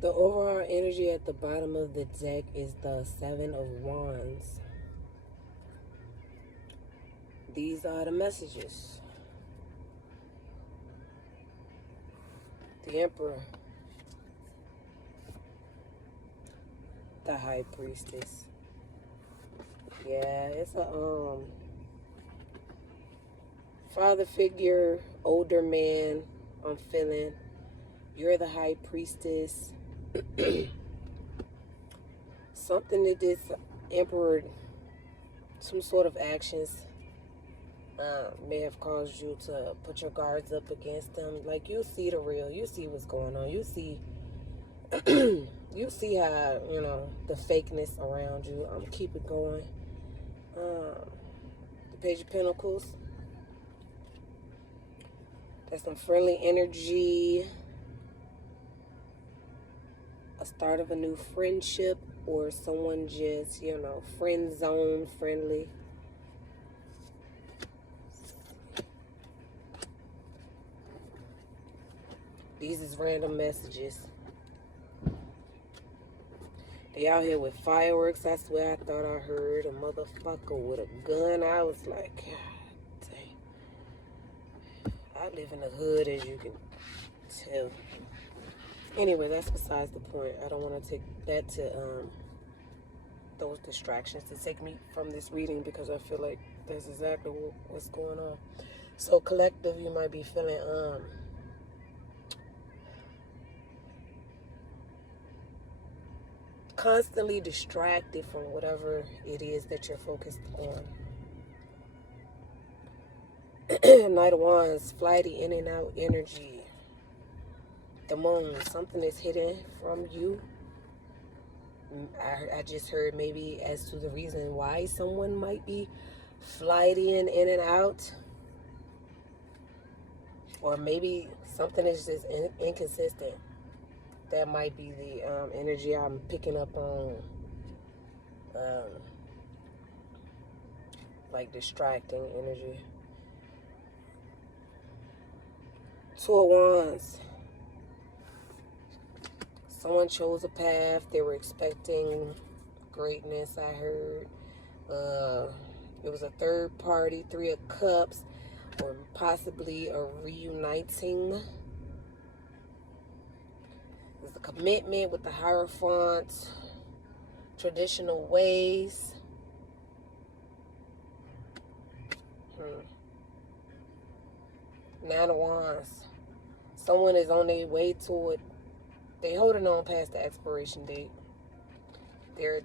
The overall energy at the bottom of the deck is the Seven of Wands. These are the messages. The Emperor. The High Priestess. Yeah, it's a father figure, older man. I'm feeling. You're the High Priestess. Something that this Emperor, some sort of actions may have caused you to put your guards up against them. Like, you see the real, you see what's going on, you see you see how, the fakeness around you. I'm keep it going. The Page of Pentacles. That's some friendly energy. A start of a new friendship, or someone just, friend zone friendly. These is random messages. They out here with fireworks. I swear I thought I heard a motherfucker with a gun. I was like, God dang. I live in the hood, as you can tell. Anyway, that's besides the point. I don't want to take that to those distractions to take me from this reading, because I feel like that's exactly what's going on. So collective, you might be feeling constantly distracted from whatever it is that you're focused on. Knight of Wands, flighty in and out energy. The Moon, something is hidden from you. I just heard maybe as to the reason why someone might be flighting in and out. Or maybe something is just inconsistent. That might be the energy I'm picking up on. Like distracting energy. Two of Wands. Someone chose a path. They were expecting greatness, I heard. It was a third party, Three of Cups, or possibly a reuniting. There's a commitment with the Hierophant, traditional ways. Nine of Wands. Someone is on their way to it. They holding on past the expiration date. They're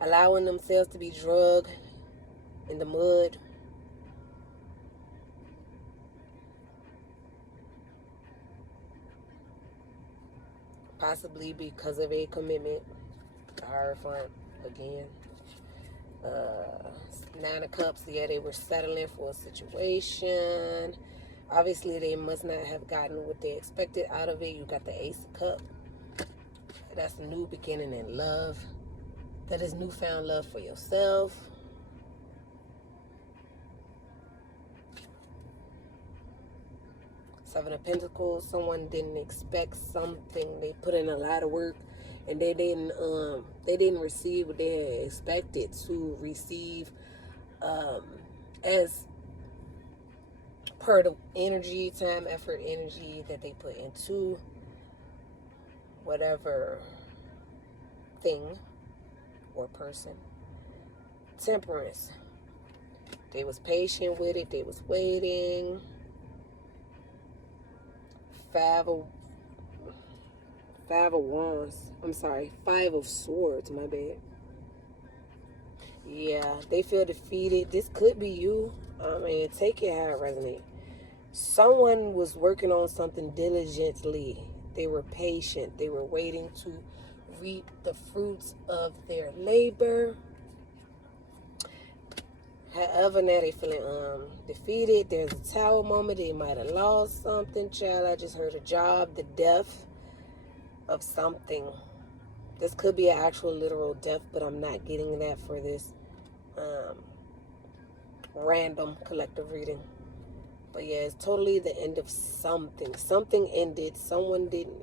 allowing themselves to be drugged in the mud. Possibly because of a commitment. The Hierophant again. Nine of Cups, yeah, they were settling for a situation. Obviously, they must not have gotten what they expected out of it. You got the Ace of Cups. That's a new beginning in love. That is newfound love for yourself. Seven of Pentacles, someone didn't expect something. They put in a lot of work, and they didn't receive what they had expected to receive, as per the energy, time, effort, energy that they put into whatever thing or person. Temperance. They was patient with it. They was waiting. Five of Wands. I'm sorry. Five of Swords. My bad. Yeah, they feel defeated. This could be you. I mean, take it how it resonates. Someone was working on something diligently. They were patient. They were waiting to reap the fruits of their labor. However, now they feeling defeated. There's a Tower moment. They might have lost something, child. I just heard a job, the death of something. This could be an actual literal death, but I'm not getting that for this random collective reading. But yeah, it's totally the end of something. Something ended. Someone didn't.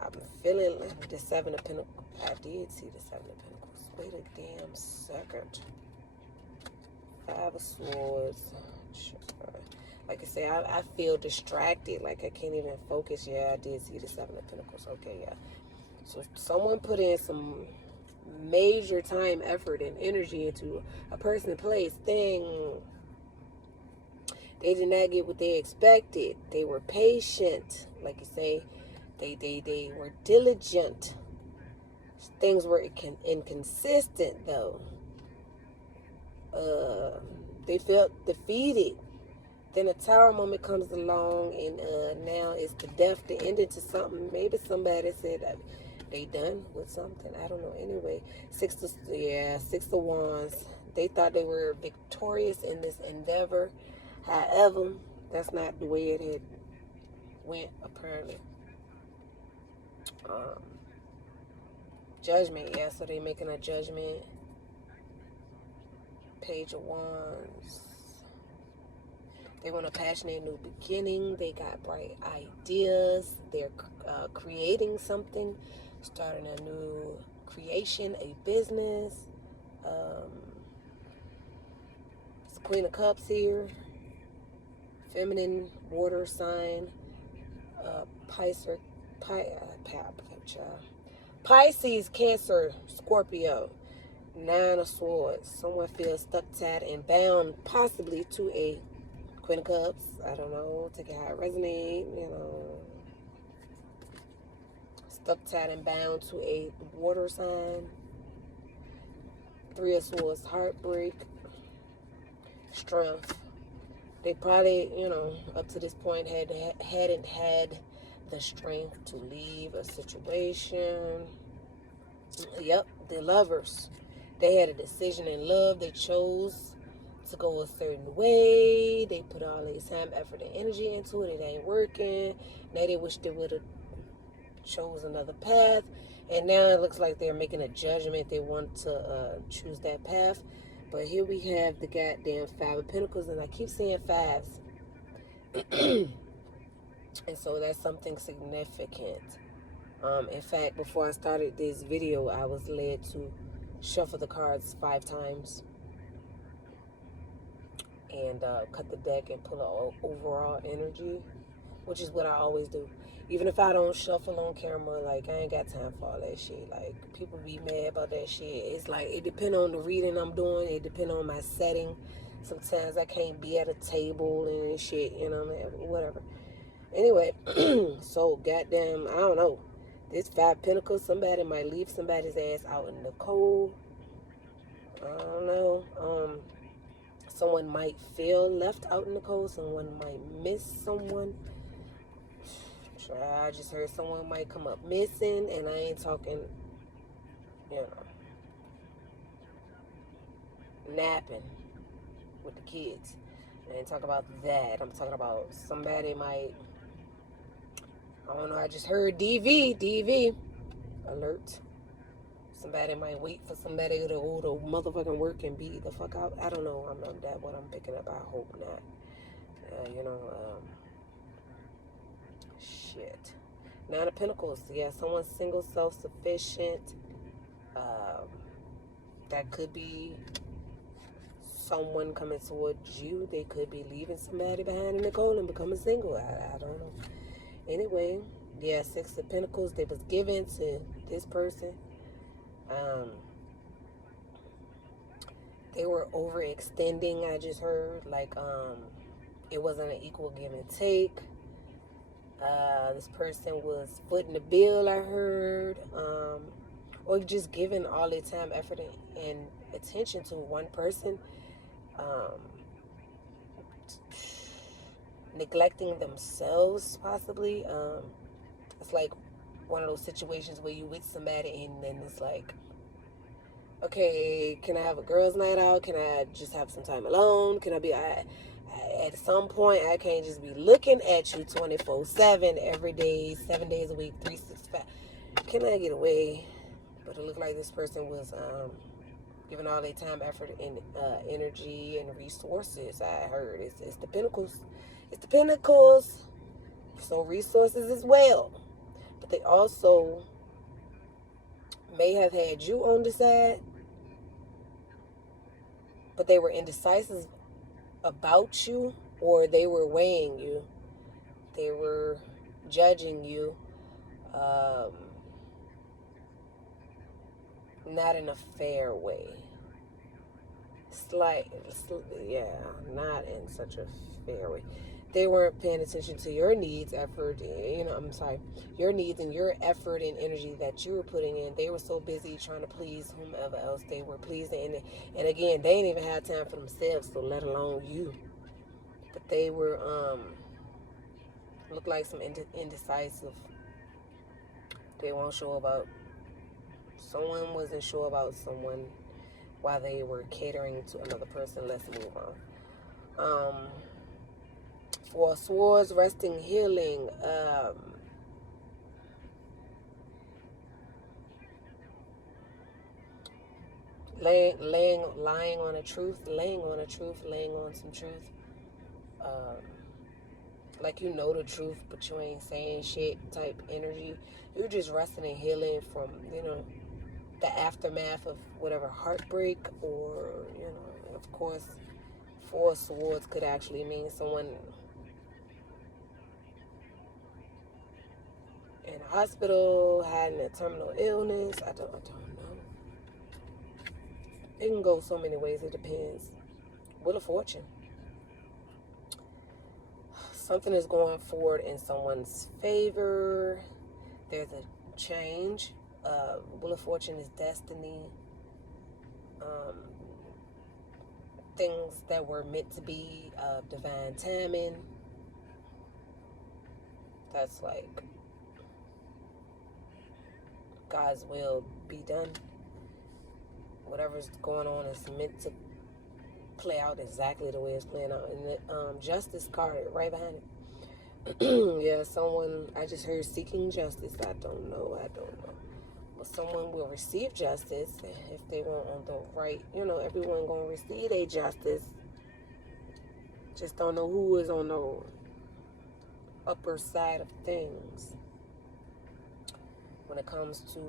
I'm feeling like the Seven of Pentacles. I did see the Seven of Pentacles. Wait a damn second. Five of Swords. Like I say, I feel distracted. Like I can't even focus. Yeah, I did see the Seven of Pentacles. Okay, yeah. So someone put in some major time, effort, and energy into a person, place, thing. They did not get what they expected. They were patient. Like you say, they were diligent. Things were inconsistent, though. They felt defeated. Then a tower moment comes along, and now it's the death, the ending to something. Maybe somebody said that they done with something. I don't know. Anyway, Six of Wands. They thought they were victorious in this endeavor. However, that's not the way it had went, apparently. Judgment, yeah, so they're making a judgment. Page of Wands. They want a passionate new beginning. They got bright ideas. They're creating something, starting a new creation, a business. It's Queen of Cups here. Feminine, water sign. Pisces, Cancer, Scorpio. Nine of Swords. Someone feels stuck, tied, and bound, possibly to a Queen of Cups. I don't know. Take it how it resonates. Stuck, tied, and bound to a water sign. Three of Swords. Heartbreak. Strength. They probably, up to this point hadn't had the strength to leave a situation. Yep, the Lovers. They had a decision in love. They chose to go a certain way. They put all their time, effort, and energy into it. It ain't working. Now they wish they would have chose another path. And now it looks like they're making a judgment. They want to choose that path. But here we have the goddamn Five of Pentacles. And I keep seeing fives. And so that's something significant. In fact, before I started this video, I was led to shuffle the cards 5 times and cut the deck and pull an overall energy, which is what I always do. Even if I don't shuffle on camera, like, I ain't got time for all that shit. Like, people be mad about that shit. It's like, it depends on the reading I'm doing. It depends on my setting. Sometimes I can't be at a table and shit, whatever. Anyway, so goddamn, I don't know. This Five Pentacles, somebody might leave somebody's ass out in the cold. I don't know. Someone might feel left out in the cold. Someone might miss someone. I just heard someone might come up missing, and I ain't talking, napping with the kids. I ain't talking about that. I'm talking about somebody might, I don't know, I just heard DV, alert. Somebody might wait for somebody to go to motherfucking work and be the fuck out. I don't know. I'm not that what I'm picking up. I hope not. Shit. Nine of Pentacles. Yeah, someone's single, self-sufficient. That could be someone coming towards you. They could be leaving somebody behind in the cold and becoming single. I don't know. Anyway, yeah, Six of Pentacles. They was given to this person. They were overextending, I just heard. Like, it wasn't an equal give and take. This person was footing the bill, I heard. Or just giving all their time, effort, and attention to one person. Neglecting themselves, possibly. It's like one of those situations where you with somebody and then it's like, okay, can I have a girls' night out? Can I just have some time alone? Can I be, at some point, I can't just be looking at you 24/7 every day, 7 days a week, 365. Can I get away? But it looked like this person was giving all their time, effort, and energy and resources. I heard it's the Pentacles. It's the Pentacles. So resources as well. But they also may have had you on the side, but they were indecisive about you, or they were weighing you. They were judging you. Not in a fair way. Yeah, not in such a fair way. They weren't paying attention to your needs, effort, your needs and your effort and energy that you were putting in. They were so busy trying to please whomever else they were pleasing. And again, they didn't even have time for themselves, so let alone you. But they were, looked like some indecisive. They weren't sure about, someone wasn't sure about someone while they were catering to another person. Let's move on. For swords, resting, healing, lying on a truth, laying on some truth. Like you know the truth, but you ain't saying shit type energy. You're just resting and healing from, the aftermath of whatever heartbreak, or, of course, Four Swords could actually mean someone in a hospital, having a terminal illness. I don't know. It can go so many ways. It depends. Wheel of Fortune. Something is going forward in someone's favor. There's a change. Wheel of Fortune is destiny. Things that were meant to be, divine timing. That's like God's will be done. Whatever's going on is meant to play out exactly the way it's playing out. And the Justice card right behind it. Yeah, someone, I just heard seeking justice. I don't know. But someone will receive justice if they weren't on the right. Everyone gonna receive a justice. Just don't know who is on the upper side of things when it comes to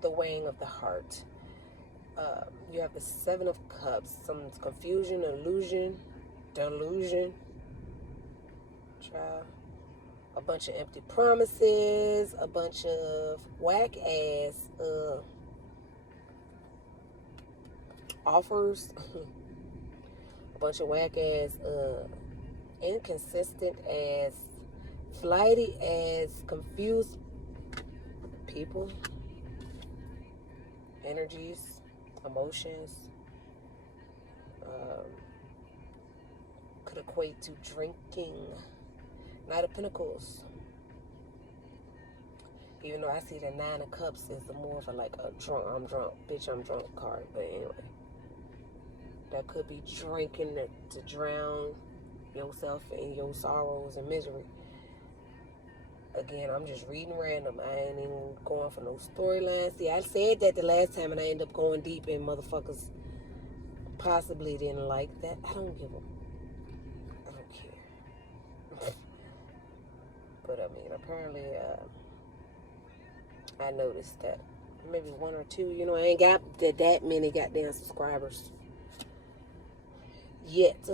the weighing of the heart. You have the Seven of Cups, some confusion, illusion, delusion, child, a bunch of empty promises, a bunch of whack ass offers, a bunch of whack ass inconsistent as, flighty as, confused people, energies, emotions. Could equate to drinking. Knight of Pentacles. Even though I see the Nine of Cups is more of a I'm drunk, bitch, I'm drunk card. But anyway, that could be drinking to drown yourself in your sorrows and misery. Again, I'm just reading random. I ain't even going for no storylines. See, I said that the last time and I ended up going deep, and motherfuckers possibly didn't like that. I don't care. But I mean, apparently, I noticed that maybe one or two, I ain't got that many goddamn subscribers yet.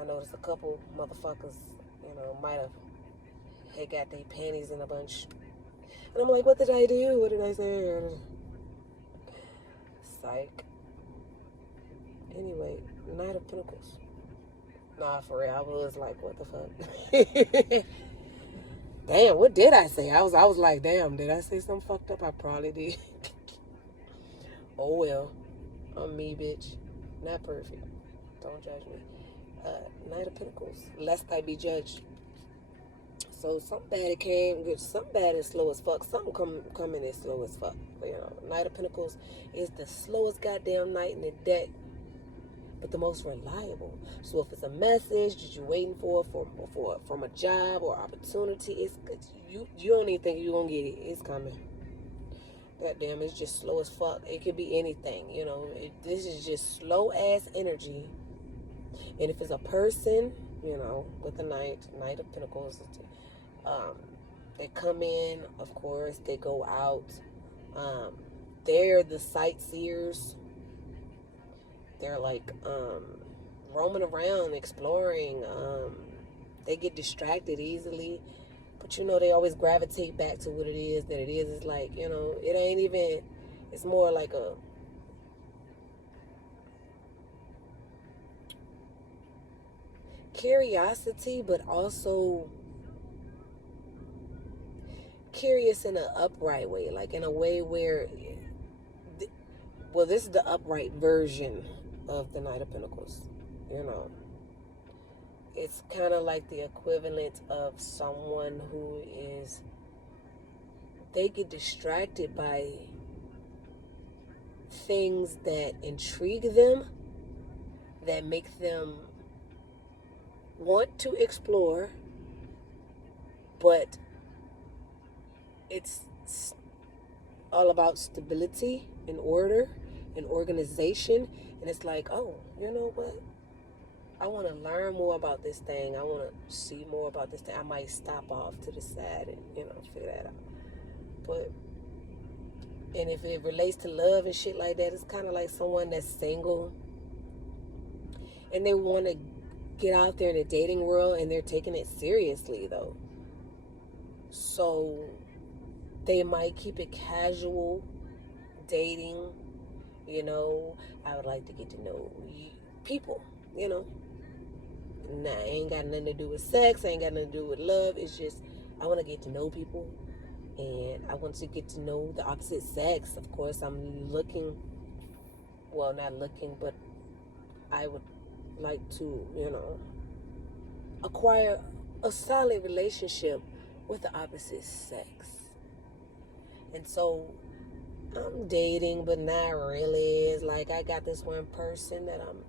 I noticed a couple motherfuckers, might have had got their panties in a bunch. And I'm like, what did I do? What did I say? Psych. Anyway, Knight of Pentacles. Nah, for real, I was like, what the fuck? Damn, what did I say? I was like, damn, did I say something fucked up? I probably did. Oh well. I'm me, bitch. Not perfect. Don't judge me. Knight of Pentacles. Lest I be judged. So something bad came, something bad is slow as fuck. Something coming is slow as fuck. Knight of Pentacles is the slowest goddamn knight in the deck, but the most reliable. So if it's a message that you're waiting for from a job or opportunity, you don't even think you're gonna get it. It's coming. That damn is just slow as fuck. It could be anything, you know. This is just slow ass energy. And if it's a person, you know, with the Knight of Pentacles, um, they come in, of course, they go out. Um, they're the sightseers. They're like roaming around, exploring. They get distracted easily. But you know, they always gravitate back to what it is that it is. It's like, you know, it ain't even, it's more like a curiosity, but also curious in an upright way, like in a way where, well, this is the upright version of the Knight of Pentacles, you know. It's kind of like the equivalent of someone who is, they get distracted by things that intrigue them, that make them want to explore, but it's all about stability and order and organization. And it's like, oh, you know what? I want to learn more about this thing. I want to see more about this thing. I might stop off to the side and, you know, figure that out. But, and if it relates to love and shit like that, it's kind of like someone that's single and they want to get out there in the dating world, and they're taking it seriously though. So they might keep it casual dating, you know. I would like to get to know people, you know. Nah, ain't got nothing to do with sex, ain't got nothing to do with love. It's just, I want to get to know people, and I want to get to know the opposite sex. Of course, I'm looking, well, not looking, but I would like to, you know, acquire a solid relationship with the opposite sex. And so I'm dating, but not really. It's like I got this one person that I'm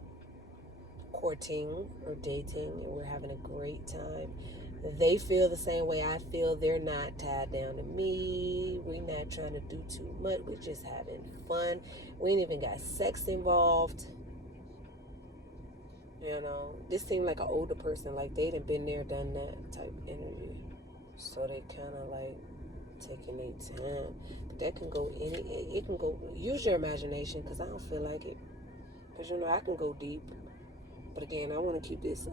courting or dating, and we're having a great time. They feel the same way I feel. They're not tied down to me. We're not trying to do too much. We're just having fun. We ain't even got sex involved. You know, this seemed like an older person, like they done been there, done that type energy. So they kind of like taking their time. But that can go it can go, use your imagination, because I don't feel like it. Because, you know, I can go deep. But again, I want to keep this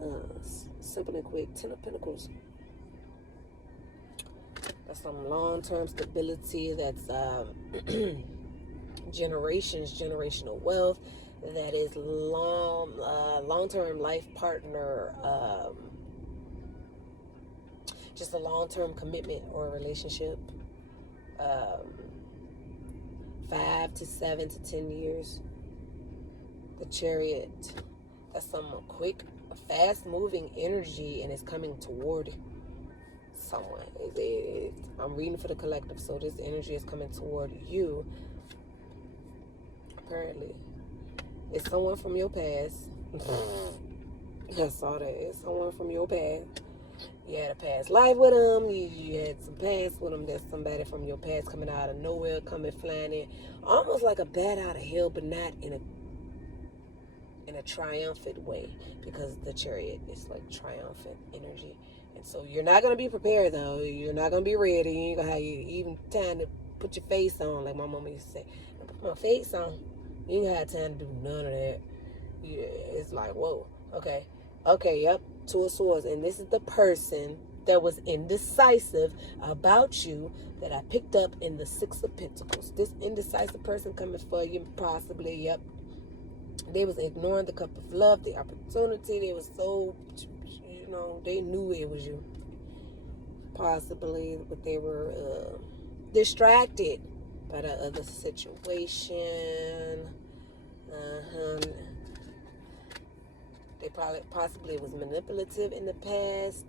simple and quick. Ten of Pentacles. That's some long-term stability. That's generational wealth. That is long-term life partner. Just a long-term commitment or relationship. 5 to 7 to 10 years. The Chariot. That's some quick, fast-moving energy, and it's coming toward someone. I'm reading for the collective, so this energy is coming toward you. Apparently, it's someone from your past. I saw that. It's someone from your past. You had a past life with them. You had some past with them. There's somebody from your past coming out of nowhere, coming flying in, almost like a bat out of hell, but not in a triumphant way, because the Chariot is like triumphant energy. And so you're not going to be prepared though. You're not going to be ready. You ain't going to have even time to put your face on, like my mama used to say. I put my face on. You ain't going to have time to do none of that. Yeah, it's like, whoa, okay, yep, Two of Swords. And this is the person that was indecisive about you that I picked up in the Six of Pentacles. This indecisive person coming for you, possibly, yep. They was ignoring the cup of love, the opportunity. They was so, you know, they knew it was you. Possibly, but they were distracted by the other situation. They possibly was manipulative in the past.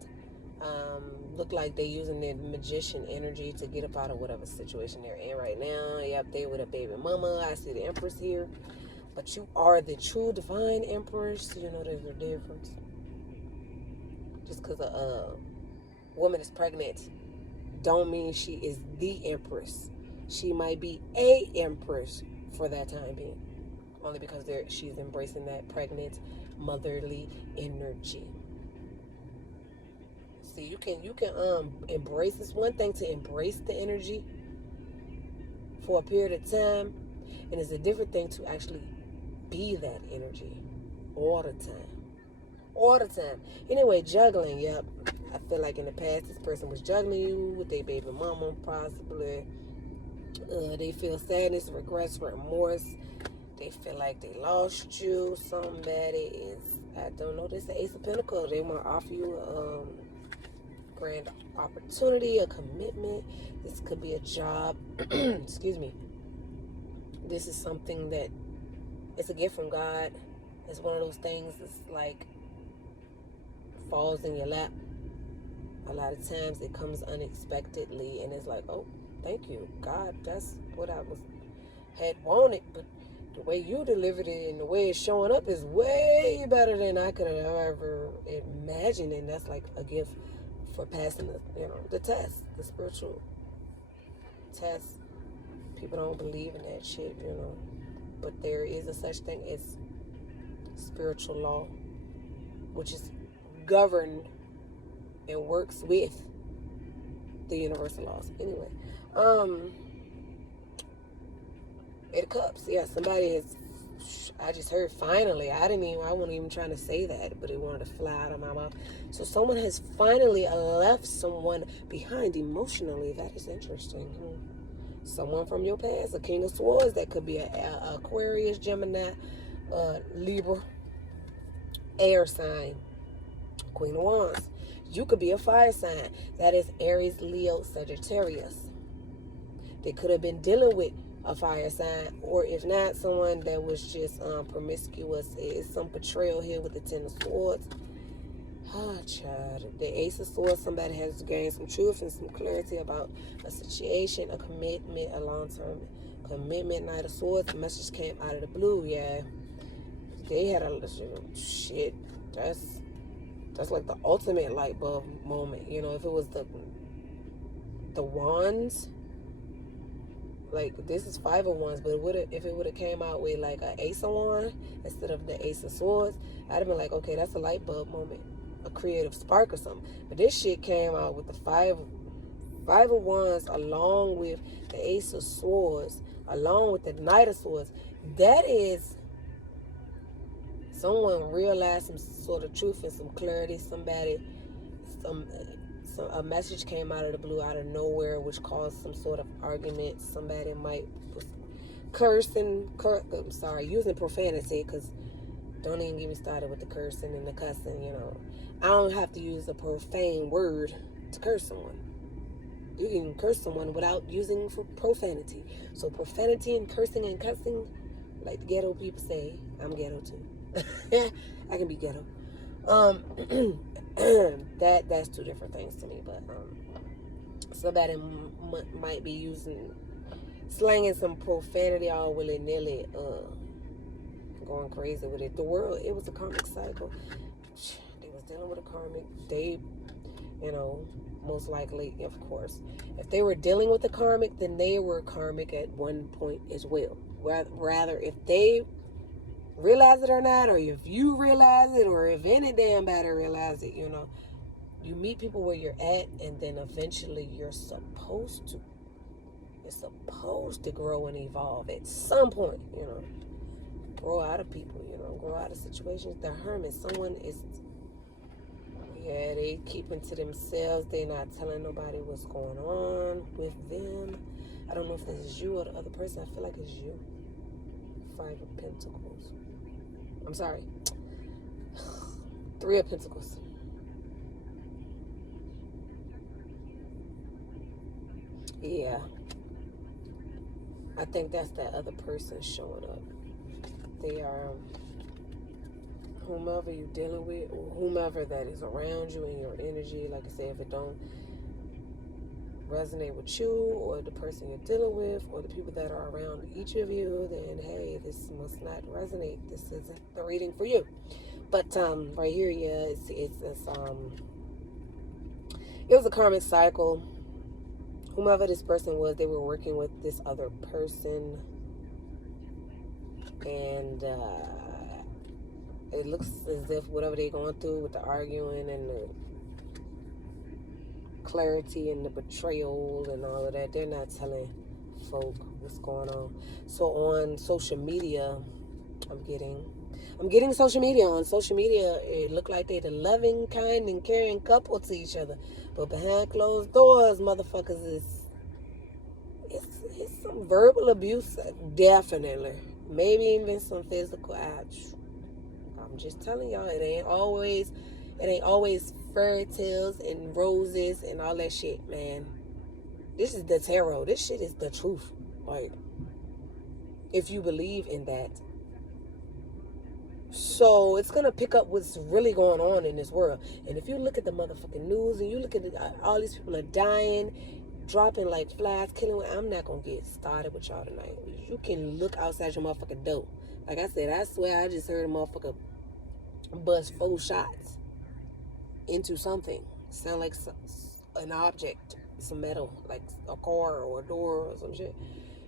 Look like they using their magician energy to get up out of whatever situation they're in right now. Yep, they with a baby mama. I see the Empress here. But you are the true divine Empress. You know there's a difference. Just because a woman is pregnant don't mean she is the Empress. She might be a empress for that time being, only because she's embracing that pregnant motherly energy. See, you can embrace. It's one thing to embrace the energy for a period of time, and it's a different thing to actually be that energy all the time. All the time. Anyway, juggling, yep. I feel like in the past this person was juggling you with their baby mama, possibly. They feel sadness, regrets, remorse. They feel like they lost you. Somebody is, I don't know, this is the Ace of Pentacles. They want to offer you a grand opportunity, a commitment. This could be a job. Excuse me. This is something that, it's a gift from God. It's one of those things that's like falls in your lap. A lot of times it comes unexpectedly and it's like, oh, thank you, God. That's what I had wanted, but the way you delivered it and the way it's showing up is way better than I could have ever imagined. And that's like a gift for passing the test, the spiritual test. People don't believe in that shit, but there is a such thing as spiritual law, which is governed and works with the universal laws. Anyway, Eight of Cups. Yeah, somebody is. I just heard finally. I wasn't even trying to say that, but it wanted to fly out of my mouth. So someone has finally left someone behind emotionally. That is interesting. Someone from your past, a King of Swords. That could be a Aquarius, Gemini, Libra, air sign, Queen of Wands. You could be a fire sign. That is Aries, Leo, Sagittarius. They could have been dealing with a fire sign, or if not, someone that was just promiscuous. Is some betrayal here with the Ten of Swords. Child. The Ace of Swords, somebody has gained some truth and some clarity about a situation, a commitment, a long-term commitment. Knight of Swords, the message came out of the blue. Yeah, they had a shit. That's like the ultimate light bulb moment. If it was the wands, like this is Five of Wands, but if it would have came out with like an Ace of Wands instead of the Ace of Swords, I'd have been like, okay, that's a light bulb moment, a creative spark or something. But this shit came out with the Five of Wands along with the Ace of Swords, along with the Knight of Swords. That is someone realized some sort of truth and some clarity. A message came out of the blue, out of nowhere, which caused some sort of argument. Somebody might was using profanity, because don't even get me started with the cursing and the cussing. I don't have to use a profane word to curse someone. You can curse someone without using profanity. So profanity and cursing and cussing, like the ghetto people say, I'm ghetto too. I can be ghetto. That's two different things to me. But somebody might be slanging some profanity all willy-nilly, going crazy with it. The world, it was a karmic cycle. They was dealing with a karmic. They, most likely, of course, if they were dealing with the karmic, then they were karmic at one point as well. Rather, if they realize it or not, or if you realize it, or if any damn body realize it, you meet people where you're at, and then eventually you're supposed to grow and evolve at some point, grow out of people, grow out of situations. The hermit, someone is, they keeping to themselves. They're not telling nobody what's going on with them. I don't know if this is you or the other person. I feel like it's you. Five of Pentacles. I'm sorry. Three of Pentacles. Yeah. I think that's that other person showing up. They are whomever you're dealing with, or whomever that is around you in your energy. Like I said, if it don't resonate with you or the person you're dealing with or the people that are around each of you, then hey, this must not resonate. This isn't the reading for you. But right here, yeah, it was a karmic cycle. whomever this person was, they were working with this other person, and it looks as if whatever they're going through with the arguing and the clarity and the betrayal and all of that, they're not telling folk what's going on. So on social media, I'm getting social media. On social media, it looked like they the loving, kind, and caring couple to each other, but behind closed doors, motherfuckers it's some verbal abuse, definitely. Maybe even some physical. I'm just telling y'all, it ain't always fairy tales and roses and all that shit, man. This is the tarot. This shit is the truth. Like, if you believe in that. So it's gonna pick up what's really going on in this world. And if you look at the motherfucking news and you look at all these people are dying, dropping like flies, killing. I'm not gonna get started with y'all tonight. You can look outside your motherfucking door. Like I said, I swear I just heard a motherfucker bust 4 shots into something. Sound like an object, some metal, like a car or a door or some shit.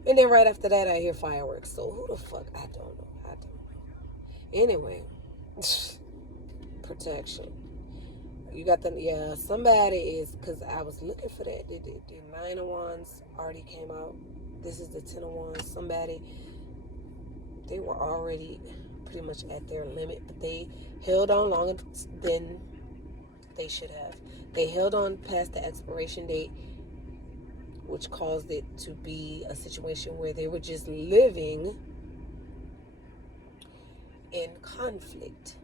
And then right after that, I hear fireworks. So who the fuck? I don't know. Anyway, protection. You got somebody is, because I was looking for that. The 9 of Wands already came out. This is the 10 of Wands. Somebody, they were already pretty much at their limit, but they held on longer than they should have. They held on past the expiration date, which caused it to be a situation where they were just living in conflict,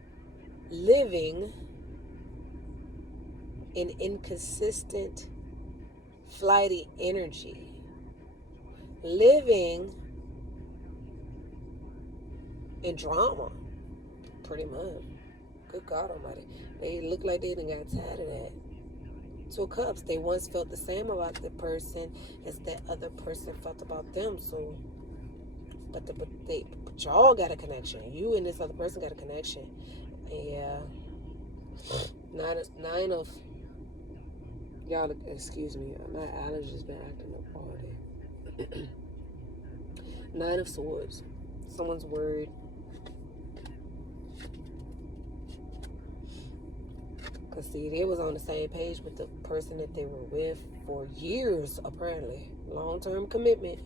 living in inconsistent, flighty energy, living in drama, pretty much. Good God Almighty. They look like they done got tired of that. 2 of Cups. They once felt the same about the person as that other person felt about them. So, but y'all got a connection. You and this other person got a connection. Yeah. 9 of y'all. Excuse me. My allergies been acting up all day. 9 of Swords. Someone's worried. Because, see, they was on the same page with the person that they were with for years, apparently. Long-term commitment.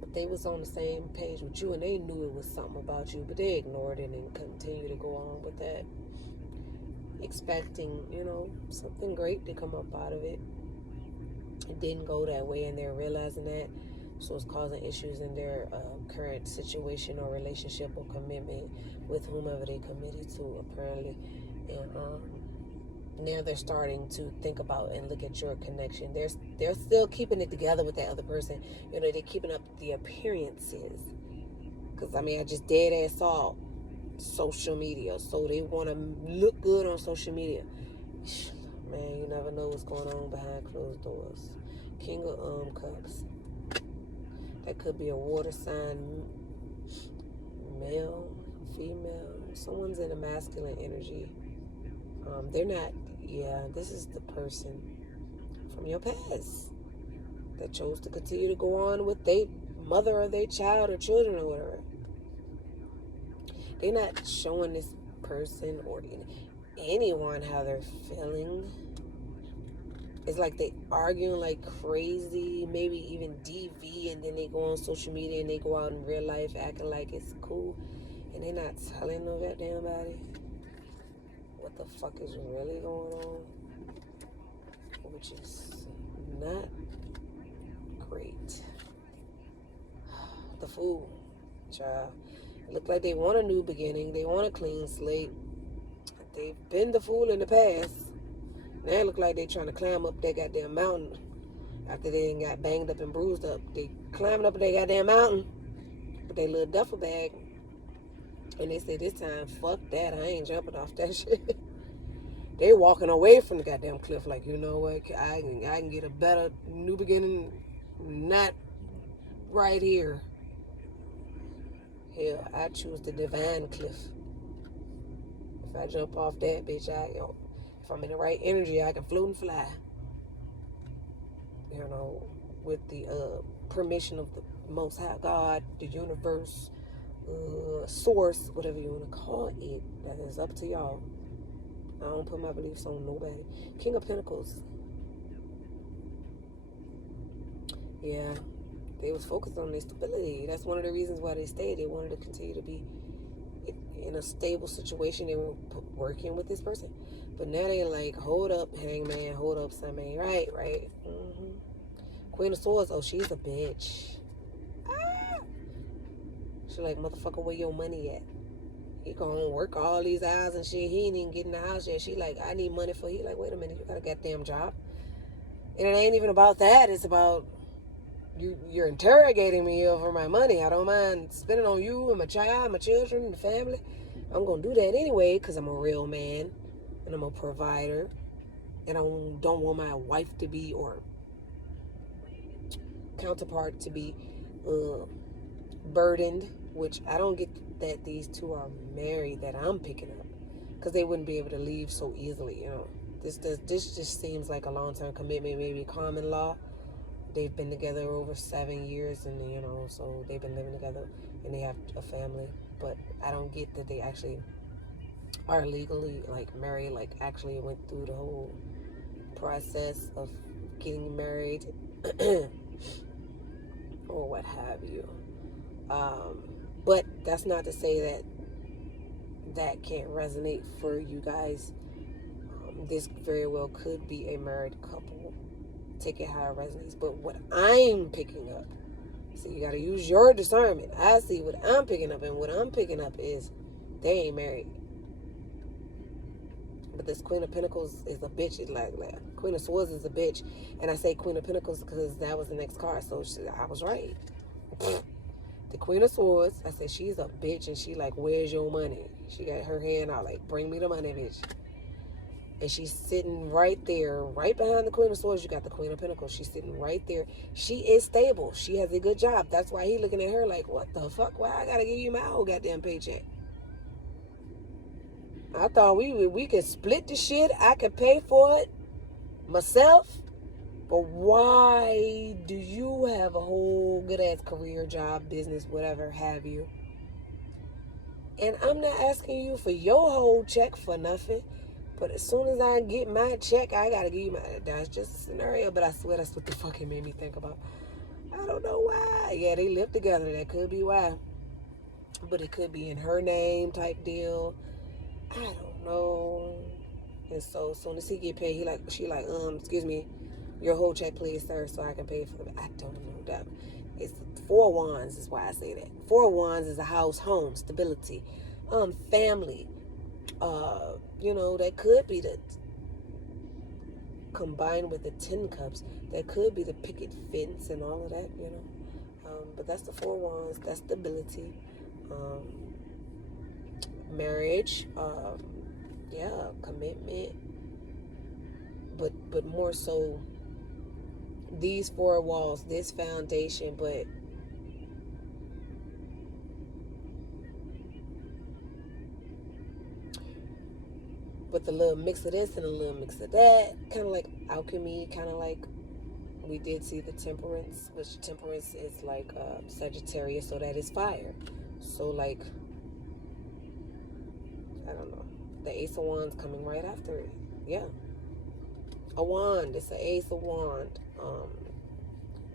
But they was on the same page with you, and they knew it was something about you, but they ignored it and continued to go on with that. Expecting, something great to come up out of it. It didn't go that way, and they're realizing that. So it's causing issues in their current situation or relationship or commitment with whomever they committed to, apparently. And now they're starting to think about and look at your connection. They're still keeping it together with that other person. They're keeping up the appearances. Because, I just dead ass saw social media. So they want to look good on social media. Man, you never know what's going on behind closed doors. King of Cups. That could be a water sign, male, female. Someone's in a masculine energy. They're not, this is the person from your past that chose to continue to go on with their mother or their child or children or whatever. They're not showing this person or anyone how they're feeling. It's like they arguing like crazy, maybe even DV, and then they go on social media and they go out in real life acting like it's cool, and they're not telling no goddamn body what the fuck is really going on, which is not great. The Fool, child. It look like they want a new beginning. They want a clean slate. They've been the fool in the past. Now it look like they trying to climb up that goddamn mountain after they got banged up and bruised up. They climbing up that goddamn mountain with their little duffel bag. And they say this time, fuck that. I ain't jumping off that shit. They walking away from the goddamn cliff like, you know what? I can get a better new beginning, not right here. Hell, I choose the Devine cliff. If I jump off that bitch, if I'm in the right energy, I can float and fly. you know, with the permission of the Most High God, the universe, source, whatever you want to call it. That is up to y'all. I don't put my beliefs on nobody. King of Pentacles. Yeah, they was focused on their stability. That's one of the reasons why they stayed. They wanted to continue to be in a stable situation. They were working with this person. But now they like, hold up, hangman, hold up, something. Right. Queen of Swords, oh, she's a bitch. She like, motherfucker, where your money at? He gonna work all these hours and shit. He ain't even getting the house yet. She like, I need money for. He like, wait a minute, you got a goddamn job. And it ain't even about that. It's about you're interrogating me over my money. I don't mind spending on you and my child, my children, and the family. I'm gonna do that anyway because I'm a real man and I'm a provider. And I don't want my wife to be or counterpart to be burdened, which I don't get that these two are married that I'm picking up, because they wouldn't be able to leave so easily. You know, this just seems like a long-term commitment, maybe common law. They've been together over 7 years, and you know, so they've been living together and they have a family. But I don't get that they actually are legally like married, like actually went through the whole process of getting married or what have you. But that's not to say that that can't resonate for you guys. This very well could be a married couple. Take it how it resonates. But what I'm picking up, so you got to use your discernment. I see what I'm picking up, and what I'm picking up is they ain't married. But this Queen of Pentacles is a bitch. It's like Queen of Swords is a bitch. And I say Queen of Pentacles because that was the next card. So I was right. The Queen of Swords, I said, she's a bitch. And she like, where's your money? She got her hand out like, bring me the money, bitch. And she's sitting right there, right behind the Queen of Swords. You got the Queen of Pentacles. She's sitting right there. She is stable. She has a good job. That's why he looking at her like, what the fuck? Why I gotta give you my whole goddamn paycheck? I thought we could split the shit. I could pay for it myself. But why do you have a whole good ass career, job, business, whatever have you? And I'm not asking you for your whole check for nothing. But as soon as I get my check, I gotta give you my. That's just a scenario. But I swear that's what the fucking made me think about. I don't know why. Yeah, they live together. That could be why. But it could be in her name type deal. I don't know. And so as soon as he get paid, she like, excuse me, your whole check, please, sir, so I can pay for it. I don't know that. It's 4 wands is why I say that. 4 wands is a house, home, stability, family. You know, that could be the combined with the 10 cups. That could be the picket fence and all of that, you know. But that's the 4 wands. That's stability. Marriage. Yeah, commitment. But more so these 4 walls, this foundation, but a little mix of this and a little mix of that, kind of like alchemy, kind of like we did see the temperance, which temperance is like Sagittarius, so that is fire. So like, I don't know, the Ace of Wands coming right after it. Yeah, a wand, it's an Ace of Wand.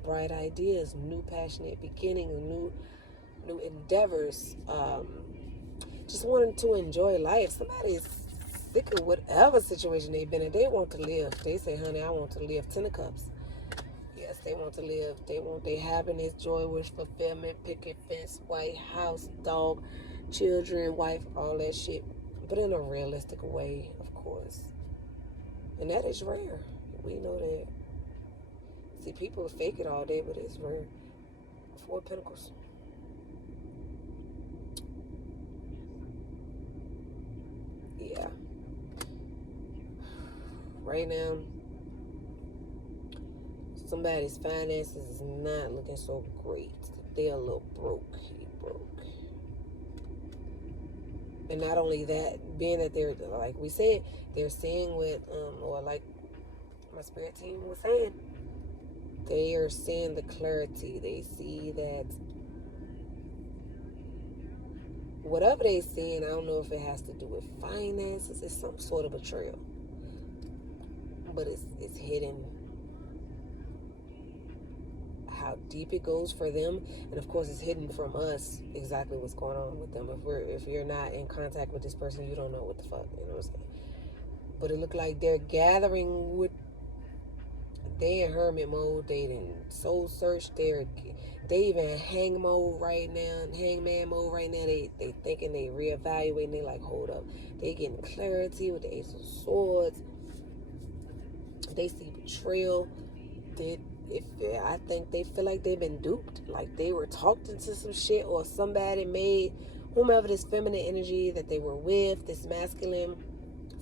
Bright ideas, new passionate beginnings, new endeavors, just wanting to enjoy life. Somebody's sick of whatever situation they've been in. They want to live. They say, honey, I want to live. 10 of Cups. Yes, they want to live. They want their happiness, joy, wish fulfillment, picket fence, white house, dog, children, wife, all that shit. But in a realistic way, of course. And that is rare. We know that. See, people fake it all day, but it's rare. 4 Pentacles. Yeah. Right now, somebody's finances is not looking so great. They're a little broke. He broke. And not only that, being that they're, like we said, they're seeing with, or like my spirit team was saying, They are seeing the clarity. They see that whatever they're seeing, I don't know if it has to do with finances. It's some sort of betrayal. But it's hidden how deep it goes for them, and of course it's hidden from us exactly what's going on with them. If you're not in contact with this person, you don't know what the fuck, you know what I'm saying? But it looked like they're gathering with, they in hermit mode, they in soul search, they even hang mode right now, hangman mode right now. They thinking, they reevaluating, they like, hold up, they getting clarity with the Ace of Swords. They see betrayal. I think they feel like they've been duped, like they were talked into some shit, or somebody made whomever this feminine energy that they were with, this masculine,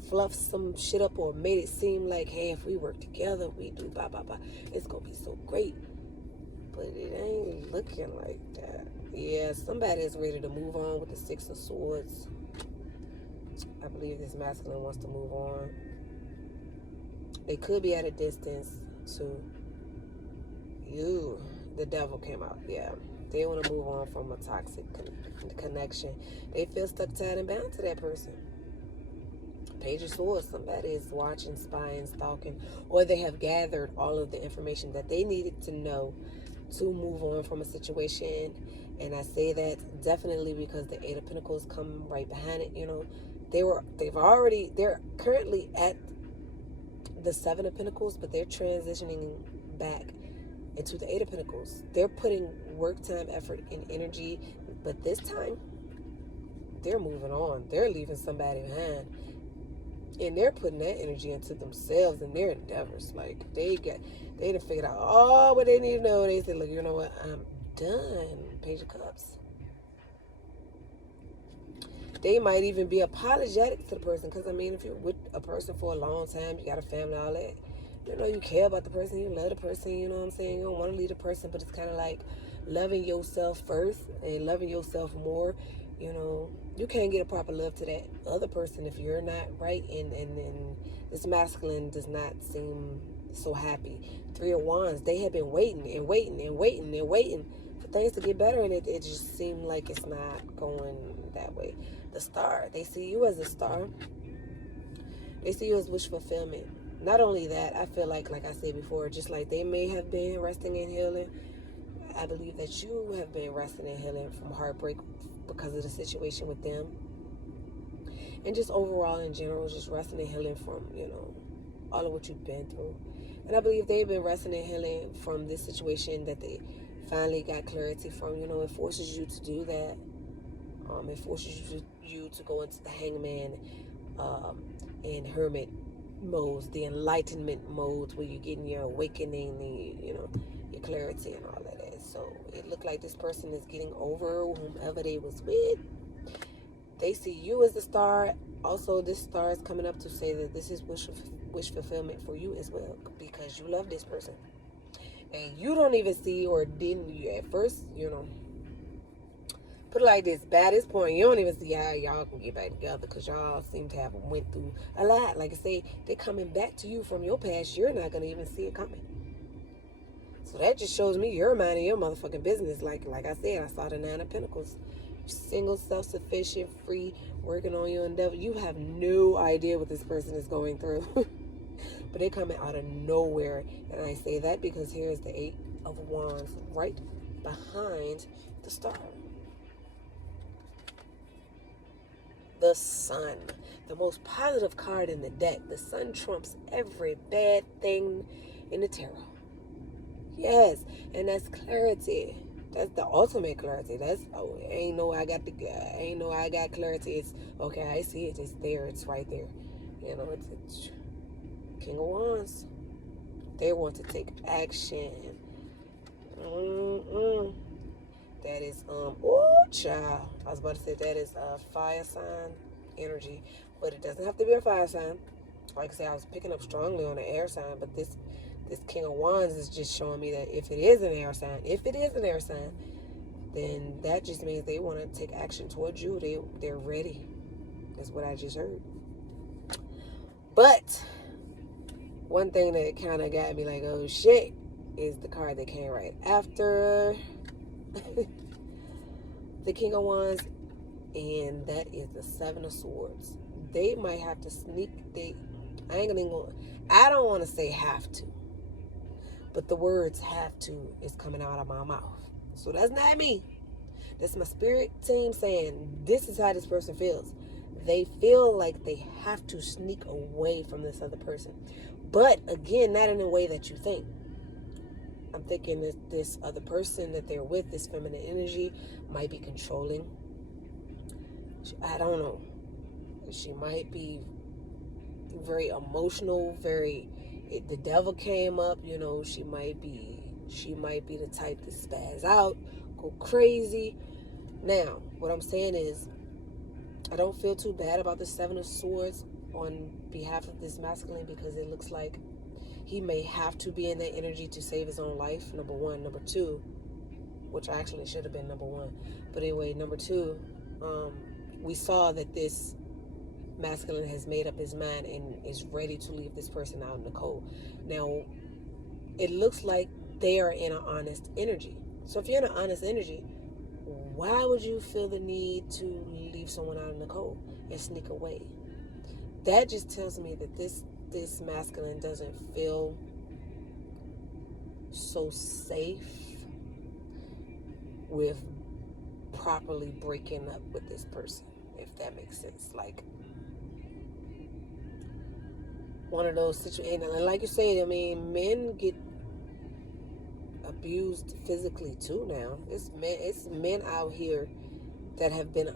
fluff some shit up or made it seem like, hey, if we work together, we do blah blah blah, it's gonna be so great. But it ain't looking like that. Yeah, somebody is ready to move on with the Six of Swords. I believe this masculine wants to move on. They could be at a distance too. The devil came out. Yeah, they want to move on from a toxic connection. They feel stuck, tied, and bound to that person. Page of Swords. Somebody is watching, spying, stalking, or they have gathered all of the information that they needed to know to move on from a situation. And I say that definitely because the Eight of Pentacles come right behind it. You know, they're currently at the Seven of Pentacles, but they're transitioning back into the Eight of Pentacles. They're putting work, time, effort, and energy, but this time they're moving on. They're leaving somebody behind, and they're putting that energy into themselves and their endeavors. Like they done figured out all what they need to know. They said, look, you know what, I'm done. Page of Cups. They might even be apologetic to the person, because I mean, if you're with a person for a long time, you got a family, all that, you know, you care about the person, you love the person, you know what I'm saying? You don't want to leave the person, but it's kind of like loving yourself first and loving yourself more. You know, you can't get a proper love to that other person if you're not right, and this masculine does not seem so happy. Three of Wands, they have been waiting and waiting and waiting and waiting for things to get better, and it just seemed like it's not going that way. The Star, they see you as a star. They see you as wish fulfillment. Not only that, I feel like I said before, just like they may have been resting and healing, I believe that you have been resting and healing from heartbreak because of the situation with them. And just overall in general, just resting and healing from, you know, all of what you've been through. And I believe they've been resting and healing from this situation that they finally got clarity from. You know, it forces you to do that. It forces you to go into the hangman and hermit modes, the enlightenment modes, where you're getting your awakening, you know, your clarity and all of that. So it looked like this person is getting over whomever they was with. They see you as the star. Also, this star is coming up to say that this is wish fulfillment for you as well, because you love this person. And you don't even see, or didn't you at first, you know, put it like this, by this point, you don't even see how y'all can get back together, because y'all seem to have went through a lot. Like I say, they're coming back to you from your past. You're not going to even see it coming. So that just shows me you're minding your motherfucking business. Like I said, I saw the Nine of Pentacles. Single, self-sufficient, free, working on your endeavor. You have no idea what this person is going through. But they're coming out of nowhere. And I say that because here's the Eight of Wands right behind the Star. The Sun, the most positive card in the deck. The Sun trumps every bad thing in the tarot. Yes, and that's clarity. That's the ultimate clarity. That's, oh, ain't no I got clarity. It's okay, I see it. It's there. It's right there. You know, it's King of Wands. They want to take action. That is, oh, child. I was about to say that is a fire sign energy, but it doesn't have to be a fire sign. Like I said, I was picking up strongly on the air sign, but this King of Wands is just showing me that if it is an air sign, then that just means they want to take action towards you. They're ready. That's what I just heard. But one thing that kind of got me like, oh shit, is the card that came right after the King of Wands, and that is the Seven of Swords. They might have to sneak. I don't want to say have to, but the words have to is coming out of my mouth. So that's not me. That's my spirit team saying this is how this person feels. They feel like they have to sneak away from this other person. But again, not in a way that you think. I'm thinking that this other person that they're with, this feminine energy, might be controlling. I don't know. She might be very emotional, the devil came up, she might be the type to spaz out, go crazy. Now, what I'm saying is, I don't feel too bad about the Seven of Swords on behalf of this masculine, because it looks like he may have to be in that energy to save his own life, number one. Number two, which actually should have been number one. But anyway, number two, we saw that this masculine has made up his mind and is ready to leave this person out in the cold. Now, it looks like they are in an honest energy. So if you're in an honest energy, why would you feel the need to leave someone out in the cold and sneak away? That just tells me that this masculine doesn't feel so safe with properly breaking up with this person, if that makes sense. Like, one of those situations, and like you said, I mean, men get abused physically too now. It's men out here that have been,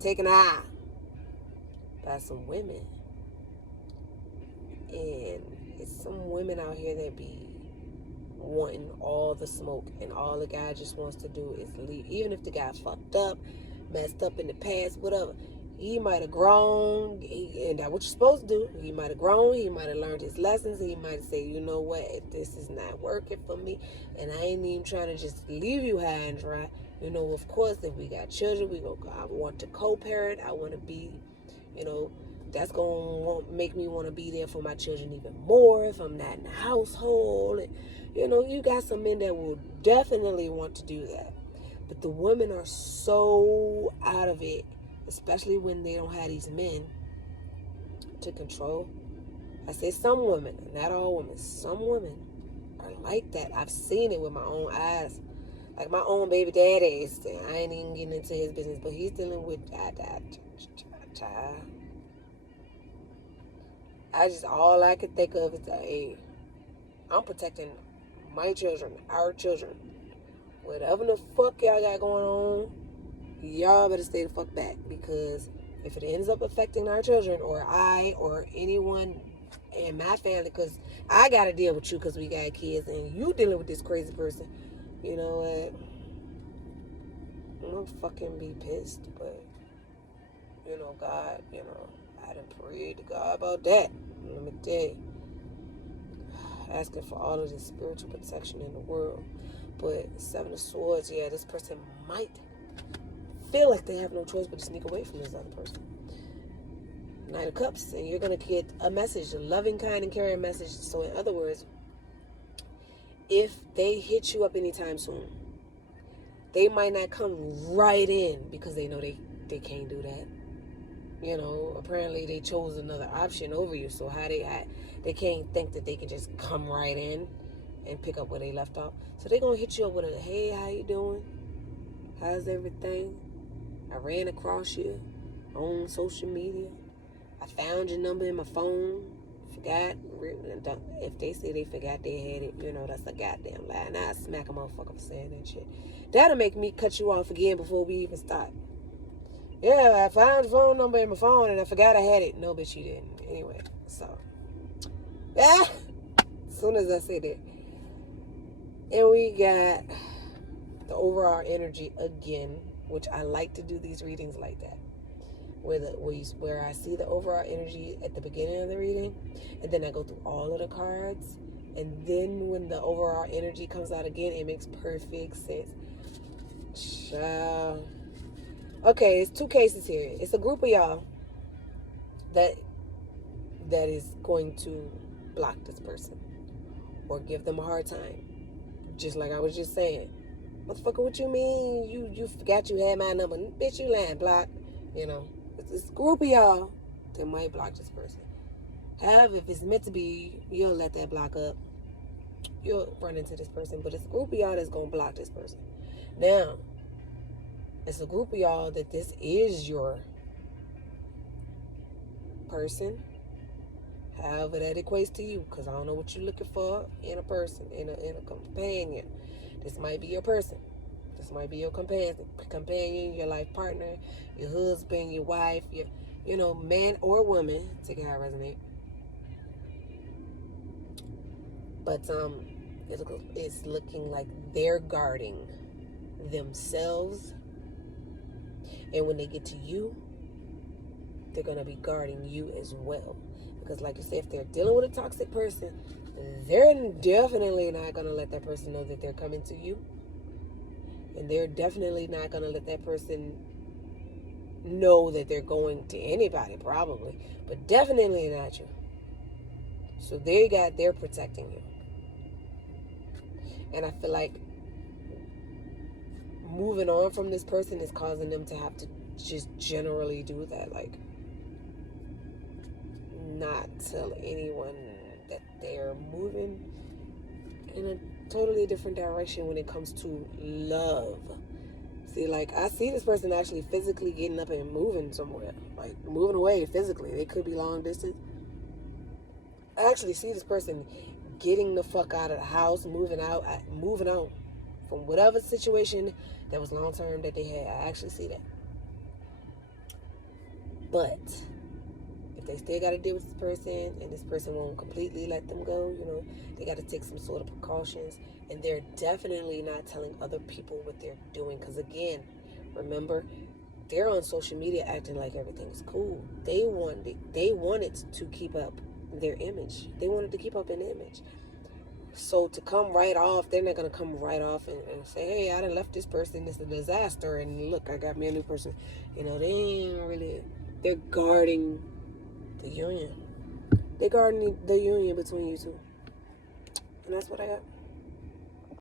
taken out by some women. And it's some women out here that be wanting all the smoke, and all the guy just wants to do is leave. Even if the guy fucked up, messed up in the past, whatever. He might have grown, and that's what you're supposed to do. He might have grown, he might have learned his lessons, he might have said, you know what, this is not working for me, and I ain't even trying to just leave you high and dry. Of course, if we got children, I want to co-parent, I want to be, that's going to make me want to be there for my children even more if I'm not in the household. And, you got some men that will definitely want to do that. But the women are so out of it, especially when they don't have these men to control. I say some women, not all women. Some women are like that. I've seen it with my own eyes. Like my own baby daddy. I ain't even getting into his business, but he's dealing with all I could think of is that, hey, I'm protecting my children, our children. Whatever the fuck y'all got going on, y'all better stay the fuck back, because if it ends up affecting our children, or I, or anyone in my family, because I got to deal with you because we got kids, and you dealing with this crazy person, you know what? I'm gonna fucking be pissed, but, God, I done prayed to God about that. Let me tell you. Asking for all of this spiritual protection in the world. But Seven of Swords, yeah, this person might feel like they have no choice but to sneak away from this other person. Nine of Cups, and you're going to get a message, a loving, kind, and caring message. So in other words, if they hit you up anytime soon, they might not come right in because they know they can't do that. Apparently they chose another option over you, so they can't think that they can just come right in and pick up where they left off. So they're going to hit you up with a, hey, how you doing? How's everything? I ran across you on social media. I found your number in my phone. Forgot. If they say they forgot they had it, that's a goddamn lie. And I smack a motherfucker for saying that shit. That'll make me cut you off again before we even start. Yeah, I found your phone number in my phone and I forgot I had it. No, bitch, you didn't. Anyway, so. As soon as I say that. And we got the overall energy again, which I like to do these readings like that. Where I see the overall energy at the beginning of the reading, and then I go through all of the cards, and then when the overall energy comes out again, it makes perfect sense. Child. Okay, it's two cases here. It's a group of y'all that is going to block this person. or give them a hard time. Just like I was just saying. Motherfucker, what you mean? You forgot you had my number. Bitch, you lying, block. You know, it's a group of y'all that might block this person. However, if it's meant to be, you'll let that block up. You'll run into this person. But it's a group of y'all that's going to block this person. Now, it's a group of y'all that this is your person. However that equates to you. Because I don't know what you're looking for in a person, in a companion. This might be your person. This might be your companion, your life partner, your husband, your wife, your man or woman. Take it how it resonates. But it's looking like they're guarding themselves, and when they get to you, they're gonna be guarding you as well. Because, like you said, if they're dealing with a toxic person, they're definitely not gonna let that person know that they're coming to you, and they're definitely not gonna let that person know that they're going to anybody, probably, but definitely not you. So they're protecting you. And I feel like moving on from this person is causing them to have to just generally do that. Like, not tell anyone that they're moving in a totally different direction when it comes to love. See, like, I see this person actually physically getting up and moving somewhere. Like, moving away physically. They could be long distance. I actually see this person getting the fuck out of the house, moving out from whatever situation that was long term that they had. I actually see that. But if they still got to deal with this person and this person won't completely let them go, they got to take some sort of precautions. And they're definitely not telling other people what they're doing. Because again, remember, they're on social media acting like everything's cool. They wanted to keep up their image. They wanted to keep up an image. So to come right off, they're not going to come right off and say, hey, I done left this person. It's a disaster. And look, I got me a new person. They ain't really, they're guarding the union. They're guarding the union between you two. And that's what I got.